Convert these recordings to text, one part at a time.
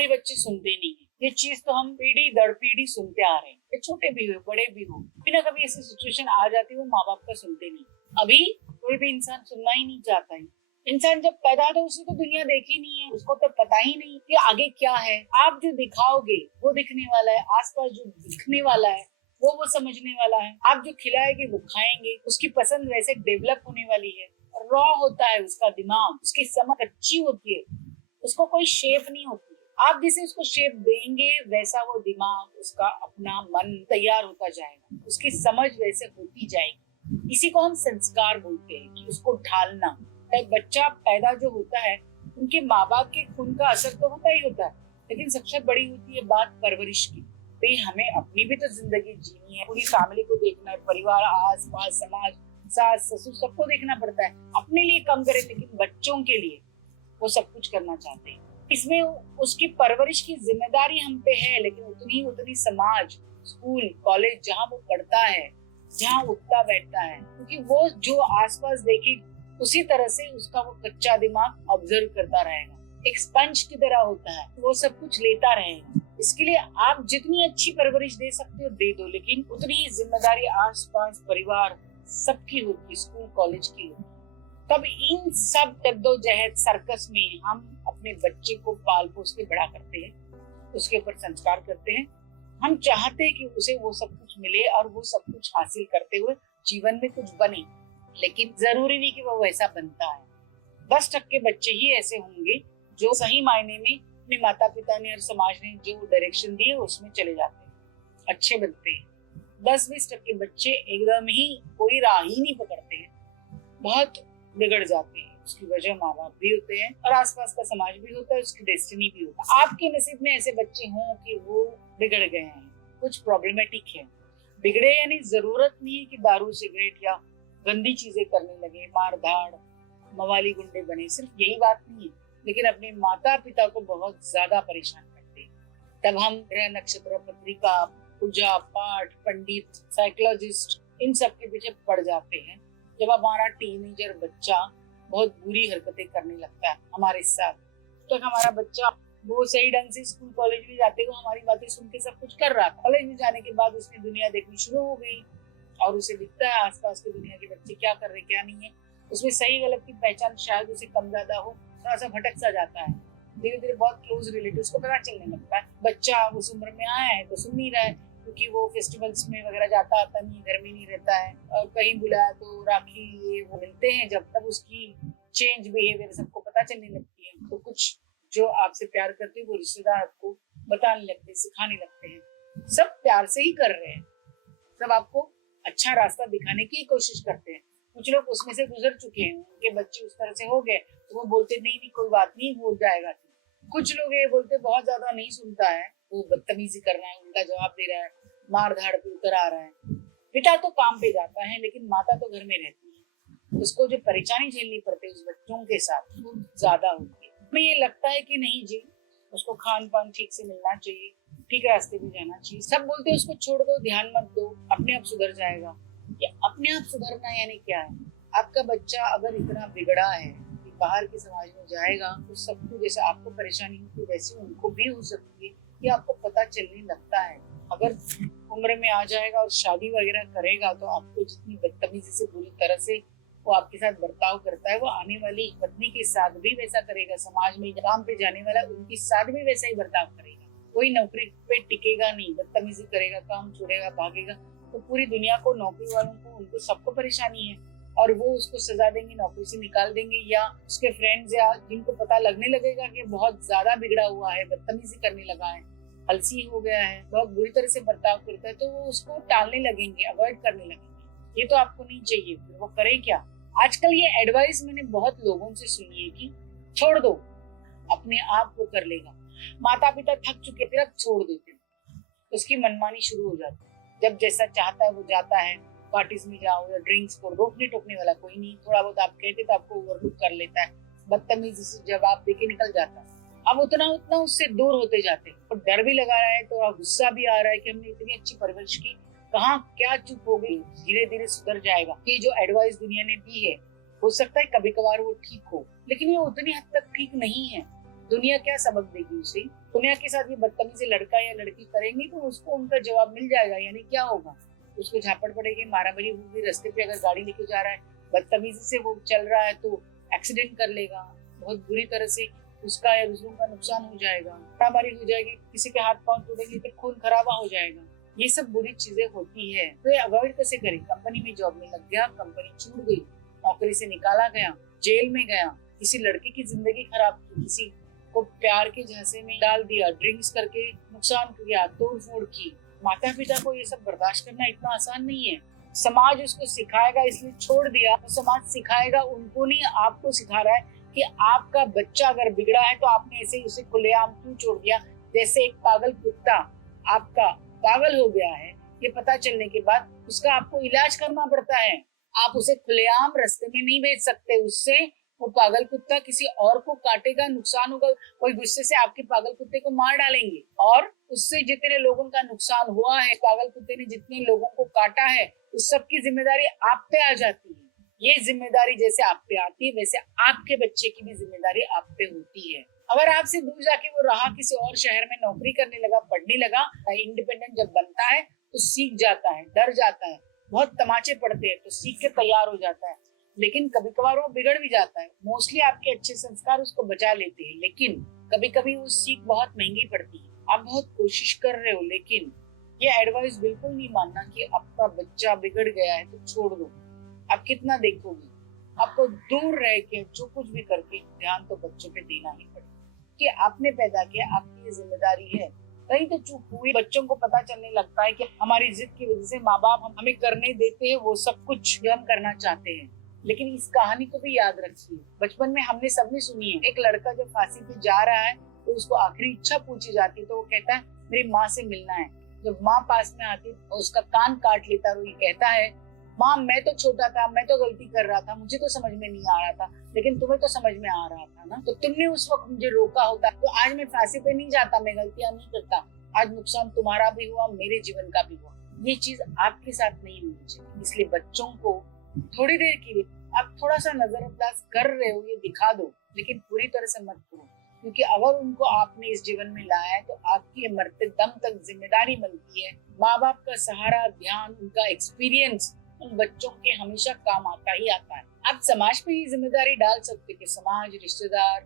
हमारे बच्चे सुनते नहीं है। ये चीज तो हम पीढ़ी दर पीढ़ी सुनते आ रहे हैं, ये छोटे भी हो बड़े भी हो, बिना कभी ऐसी सिचुएशन आ जाती है वो माँ बाप का सुनते नहीं। अभी कोई भी इंसान सुनना ही नहीं चाहता है। इंसान जब पैदा होता है उसने तो दुनिया देखी नहीं है, उसको तो पता ही नहीं कि आगे क्या है। आप जो दिखाओगे वो दिखने वाला है, आसपास जो दिखने वाला है वो समझने वाला है। आप जो खिलाएंगे वो खाएंगे, उसकी पसंद वैसे डेवलप होने वाली है। रॉ होता है उसका दिमाग, उसकी समझ अच्छी होती है, उसको कोई शेप नहीं होती। आप जैसे उसको शेप देंगे वैसा वो दिमाग, उसका अपना मन तैयार होता जाएगा, उसकी समझ वैसे होती जाएगी। इसी को हम संस्कार बोलते हैं कि उसको ढालना। बच्चा पैदा जो होता है उनके माँ बाप के खून का असर तो होता ही होता है, लेकिन सबसे बड़ी होती है बात परवरिश की। भाई हमें अपनी भी तो जिंदगी जीनी है, पूरी फैमिली को देखना है, परिवार, आस पास, समाज, सास ससुर सबको देखना पड़ता है। अपने लिए कम करे लेकिन बच्चों के लिए वो सब कुछ करना चाहते हैं। इसमें उसकी परवरिश की जिम्मेदारी हम पे है, लेकिन उतनी समाज, स्कूल, कॉलेज जहाँ वो पढ़ता है, जहाँ उठता बैठता है, क्योंकि वो जो आसपास देखे उसी तरह से उसका वो कच्चा दिमाग ऑब्जर्व करता रहेगा। एक स्पंज की तरह होता है, वो सब कुछ लेता रहेगा। इसके लिए आप जितनी अच्छी परवरिश दे सकते हो दे दो, लेकिन उतनी ही जिम्मेदारी आसपास, परिवार सबकी होती है, स्कूल कॉलेज की होती है। तब इन सब जद्दोजहद सर्कस में हम अपने बच्चे को पाल पोस के बड़ा करते हैं, उसके ऊपर संस्कार करते हैं। हम चाहते हैं कि उसे वो सब कुछ मिले और वो सब कुछ हासिल करते हुए जीवन में कुछ बने, लेकिन जरूरी नहीं कि वो वैसा बनता है। 10% बच्चे ही ऐसे होंगे जो सही मायने में अपने माता पिता ने और समाज ने जो डायरेक्शन दी है उसमें चले जाते हैं, अच्छे बनते हैं। 10-20% बच्चे एकदम ही कोई राह ही नहीं पकड़ते हैं, बहुत बिगड़ जाते हैं। उसकी वजह माँ बाप भी होते हैं और आसपास का समाज भी होता है, उसकी डेस्टिनी भी होता है। आपके नसीब में ऐसे बच्चे हों कि वो बिगड़ गए हैं, कुछ प्रॉब्लमेटिक है। बिगड़े यानी जरूरत नहीं है कि दारू सिगरेट या गंदी चीजें करने लगे, मार धाड़, मवाली गुंडे बने, सिर्फ यही बात नहीं है, लेकिन अपने माता पिता को बहुत ज्यादा परेशान करते हैं। तब हम ग्रह नक्षत्र, पत्रिका, पूजा पाठ, पंडित, साइकोलॉजिस्ट, इन सब के पीछे पड़ जाते हैं। जब हमारा टीनेजर बच्चा बहुत बुरी हरकतें करने लगता है हमारे साथ, तो हमारा बच्चा वो सही ढंग से स्कूल कॉलेज में जाते हुए हमारी बातें सुन के सब कुछ कर रहा था। कॉलेज में जाने के बाद उसने दुनिया देखनी शुरू हो गई और उसे दिखता है आसपास की दुनिया के बच्चे क्या कर रहे क्या नहीं है। उसमें सही गलत की पहचान शायद उसे कम ज्यादा हो, थोड़ा सा भटक सा जाता है। धीरे धीरे बहुत क्लोज रिलेटिव्स को पता चलने लगता है। बच्चा उस उम्र में आया है तो सुन नहीं रहा है, क्योंकि वो फेस्टिवल्स में वगैरह जाता आता नहीं, घर में नहीं रहता है, और कहीं बुलाया तो राखी ये वो मिलते हैं। जब तक उसकी चेंज बिहेवियर सबको पता चलने लगती है, तो कुछ जो आपसे प्यार करते हैं वो रिश्तेदार आपको बताने लगते हैं, सिखाने लगते हैं। सब प्यार से ही कर रहे हैं, सब आपको अच्छा रास्ता दिखाने की कोशिश करते हैं। कुछ लोग उसमें से गुजर चुके हैं, उनके बच्चे उस तरह से हो गए तो वो बोलते नहीं कोई बात नहीं, हो जाएगा। कुछ लोग ये बोलते बहुत ज्यादा नहीं सुनता है, वो बदतमीजी कर रहा है, उल्टा जवाब दे रहा है, मार धाड़ पे उतर आ रहा है। पिता तो काम पे जाता है लेकिन माता तो घर में रहती है, उसको जो परेशानी झेलनी पड़ती है उस बच्चों के साथ वो ज्यादा होती है। हमें ये लगता है कि नहीं जी, उसको खान पान ठीक से मिलना चाहिए, ठीक रास्ते पे जाना चाहिए। सब बोलते हैं उसको छोड़ दो, ध्यान मत दो, अपने आप सुधर जाएगा। ये अपने आप सुधरना यानी क्या है? आपका बच्चा अगर इतना बिगड़ा है कि बाहर के समाज में जाएगा तो सबको जैसे आपको परेशानी होती वैसे उनको भी हो सकती है, ये आपको पता चलने लगता है। अगर उम्र में आ जाएगा और शादी वगैरह करेगा तो आपको जितनी बदतमीजी से बुरी तरह से वो आपके साथ बर्ताव करता है, वो आने वाली पत्नी के साथ भी वैसा करेगा। समाज में काम पे जाने वाला उनके साथ भी वैसा ही बर्ताव करेगा। कोई नौकरी पे टिकेगा नहीं, बदतमीजी करेगा, काम छोड़ेगा, भागेगा, तो पूरी दुनिया को, नौकरी वालों को, उनको सबको परेशानी है और वो उसको सजा देंगे, नौकरी से निकाल देंगे, या उसके फ्रेंड्स या जिनको पता लगने लगेगा कि बहुत ज्यादा बिगड़ा हुआ है, बदतमीजी करने लगा है, अलसी हो गया है, बहुत बुरी तरह से बर्ताव करता है, तो वो उसको टालने लगेंगे, अवॉइड करने लगेंगे। ये तो आपको नहीं चाहिए, फिर वो करे क्या? आजकल ये एडवाइस मैंने बहुत लोगों से सुनी है कि छोड़ दो, अपने आप वो कर लेगा। माता पिता थक चुके फिर अब छोड़ देते, उसकी मनमानी शुरू हो जाती है। जब जैसा चाहता है वो जाता है, पार्टीज में जाओ या ड्रिंक्स को, रोकने टोकने वाला कोई नहीं। थोड़ा बहुत आप कहते तो आपको ओवरलुक कर लेता है, बदतमीजी से जवाब देके निकल जाता है। अब उतना उतना उससे दूर होते जाते हैं, और डर भी लगा रहा है, तो गुस्सा भी आ रहा है कि हमने इतनी अच्छी परवरिश की, कहाँ क्या चुप हो गई। धीरे धीरे सुधर जाएगा। ये जो एडवाइस दुनिया ने दी है हो सकता है कभी कभार वो ठीक हो, लेकिन ये उतनी हद तक ठीक नहीं है। दुनिया क्या सबक देगी उसे? दुनिया के साथ ये बदतमीजी लड़का या लड़की करेंगे तो उसको उनका जवाब मिल जाएगा। यानी क्या होगा, उसको झापड़ पड़ेगी, मारामारी होगी, रास्ते पे अगर गाड़ी लेके जा रहा है, बदतमीजी से वो चल रहा है तो एक्सीडेंट कर लेगा, बहुत बुरी तरह से उसका या दूसरों का नुकसान हो जाएगा, मारामारी हो जाएगी, किसी के हाथ पांव टूटेंगे तो खून खराबा हो जाएगा। ये सब बुरी चीजें होती है, तो ये अवॉइड कैसे करें। कंपनी में जॉब में लग गया, कंपनी छूट गई, नौकरी से निकाला गया, जेल में गया, किसी लड़की की जिंदगी खराब की, किसी को प्यार के झांसे में डाल दिया, ड्रिंक्स करके नुकसान किया, तोड़ फोड़ की। माता पिता को ये सब बर्दाश्त करना इतना आसान नहीं है। समाज उसको सिखाएगा इसलिए छोड़ दिया, तो समाज सिखाएगा उनको नहीं, आपको सिखा रहा है कि आपका बच्चा अगर बिगड़ा है तो आपने ऐसे ही उसे खुलेआम क्यों छोड़ दिया। जैसे एक पागल कुत्ता आपका पागल हो गया है, ये पता चलने के बाद उसका आपको इलाज करना पड़ता है। आप उसे खुलेआम रास्ते में नहीं भेज सकते, उससे वो पागल कुत्ता किसी और को काटेगा, नुकसान होगा, कोई गुस्से से आपके पागल कुत्ते को मार डालेंगे और उससे जितने लोगों का नुकसान हुआ है, पागल कुत्ते ने जितने लोगों को काटा है, उस सब की जिम्मेदारी आप पे आ जाती है। ये जिम्मेदारी जैसे आप पे आती है वैसे आपके बच्चे की भी जिम्मेदारी आप पे होती है। अगर आपसे दूर जाके वो रहा, किसी और शहर में नौकरी करने लगा, पढ़ने लगा, इंडिपेंडेंट जब बनता है तो सीख जाता है, डर जाता है, बहुत तमाचे पड़ते हैं तो सीख के तैयार हो जाता है, लेकिन कभी कभार वो बिगड़ भी जाता है। मोस्टली आपके अच्छे संस्कार उसको बचा लेते हैं, लेकिन कभी कभी वो सीख बहुत महंगी पड़ती है। आप बहुत कोशिश कर रहे हो, लेकिन ये एडवाइस बिल्कुल नहीं मानना कि आपका बच्चा बिगड़ गया है तो छोड़ दो। आप कितना देखोगे, आपको दूर रह के जो कुछ भी करके ध्यान तो बच्चों पे देना ही पड़ेगा कि आपने पैदा किया, आपकी ये जिम्मेदारी है। कहीं तो चूक हुई, बच्चों को पता चलने लगता है कि हमारी जिद की वजह से माँ बाप हमें करने देते हैं वो सब कुछ जो हम करना चाहते हैं। लेकिन इस कहानी को भी याद रखिए, बचपन में हमने सबने सुनी है, एक लड़का जब फांसी पे जा रहा है तो उसको आखिरी इच्छा पूछी जाती है तो वो कहता है मेरी माँ से मिलना है। जब माँ पास में आती तो उसका कान काट लेता और ये कहता है माँ मैं तो छोटा था, मैं तो गलती कर रहा था, मुझे तो समझ में नहीं आ रहा था, लेकिन तुम्हें तो समझ में आ रहा था ना, तो तुमने उस वक्त मुझे रोका होता तो आज मैं फांसी पे नहीं जाता, मैं गलतियां नहीं करता, आज नुकसान तुम्हारा भी हुआ, मेरे जीवन का भी हुआ। ये चीज आपके साथ नहीं होनी चाहिए। इसलिए बच्चों को थोड़ी देर के लिए आप थोड़ा सा नजरअंदाज कर रहे हो ये दिखा दो, लेकिन पूरी तरह से मत करो, क्योंकि अगर उनको आपने इस जीवन में लाया है तो आपकी मरते दम तक जिम्मेदारी बनती है। माँ बाप का सहारा, ध्यान, उनका एक्सपीरियंस उन बच्चों के हमेशा काम आता ही आता है। आप समाज पे ये जिम्मेदारी डाल सकते कि समाज, रिश्तेदार,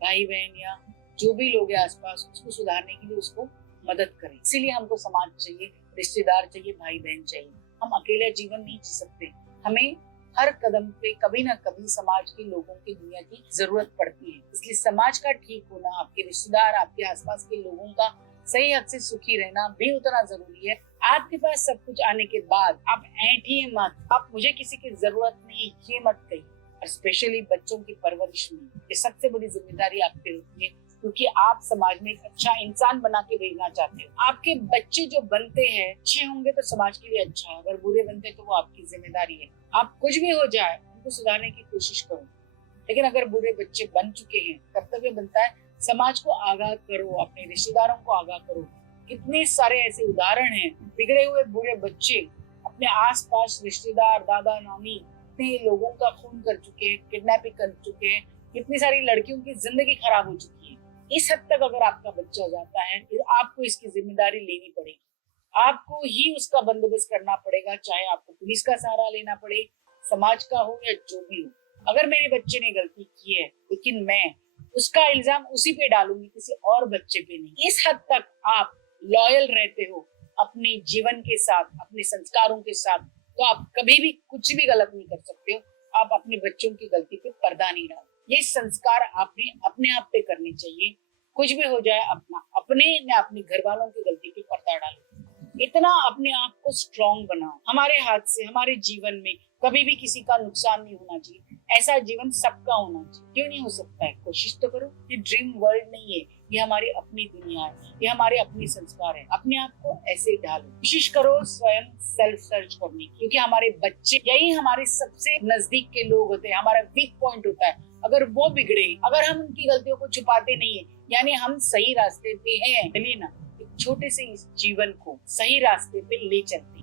भाई बहन या जो भी लोग हैं आसपास, उसको सुधारने के लिए उसको मदद करें। इसीलिए हमको समाज चाहिए, रिश्तेदार चाहिए, भाई बहन चाहिए। हम अकेले जीवन नहीं जी सकते, हमें हर कदम पे कभी ना कभी समाज के लोगों की, दुनिया की जरूरत पड़ती है। इसलिए समाज का ठीक होना, आपके रिश्तेदार, आपके आसपास के लोगों का सही हद से सुखी रहना भी उतना जरूरी है। आपके पास सब कुछ आने के बाद आप ऐंठिए मत, आप मुझे किसी की जरूरत नहीं ये मत कहिए। और स्पेशली बच्चों की परवरिश में ये सबसे बड़ी जिम्मेदारी आप पे होती है, क्योंकि आप समाज में एक अच्छा इंसान बना के भेजना चाहते हो। आपके बच्चे जो बनते हैं अच्छे होंगे तो समाज के लिए अच्छा है, अगर बुरे बनते तो वो आपकी जिम्मेदारी है। आप कुछ भी हो जाए उनको सुधारने की कोशिश करो, लेकिन अगर बुरे बच्चे बन चुके हैं, कर्तव्य बनता है समाज को आगाह करो, अपने रिश्तेदारों को आगाह करो। कितने सारे ऐसे उदाहरण हैं, बिगड़े हुए बुरे बच्चे अपने आसपास रिश्तेदार, दादा नानी, इतने लोगों का खून कर चुके हैं, किडनैपिंग कर चुके हैं, कितनी सारी लड़कियों की जिंदगी खराब हो चुकी है। इस हद तक अगर आपका बच्चा जाता है तो आपको इसकी जिम्मेदारी लेनी पड़ेगी, आपको ही उसका बंदोबस्त करना पड़ेगा, चाहे आपको पुलिस का सहारा लेना पड़े, समाज का हो या जो भी हो। अगर मेरे बच्चे ने गलती की है लेकिन मैं उसका इल्जाम उसी पे डालूंगी, किसी और बच्चे पे नहीं। इस हद तक आप लॉयल रहते हो अपने जीवन के साथ, अपने संस्कारों के साथ, तो आप कभी भी कुछ भी गलत नहीं कर सकते हो। आप अपने बच्चों की गलती पे पर्दा नहीं डालो। ये संस्कार आपने अपने आप पे करने चाहिए। कुछ भी हो जाए अपने घर वालों की गलती पे पर्दा डालो। इतना अपने आप को स्ट्रॉन्ग बनाओ। हमारे हाथ से हमारे जीवन में कभी भी किसी का नुकसान नहीं होना चाहिए, ऐसा जीवन सबका होना चाहिए। क्यों नहीं हो सकता है? कोशिश तो करो। ये ड्रीम वर्ल्ड नहीं है, ये हमारी अपनी दुनिया है, ये हमारे अपने संस्कार है। अपने आप को ऐसे ढालो, कोशिश करो स्वयं सेल्फ सर्च करने की, क्योंकि हमारे बच्चे यही हमारे सबसे नजदीक के लोग होते हैं, हमारा वीक पॉइंट होता है। अगर वो बिगड़े, अगर हम उनकी गलतियों को छुपाते नहीं है, यानी हम सही रास्ते पे हैं, चलिए ना, छोटे से इस जीवन को सही रास्ते पे ले चलते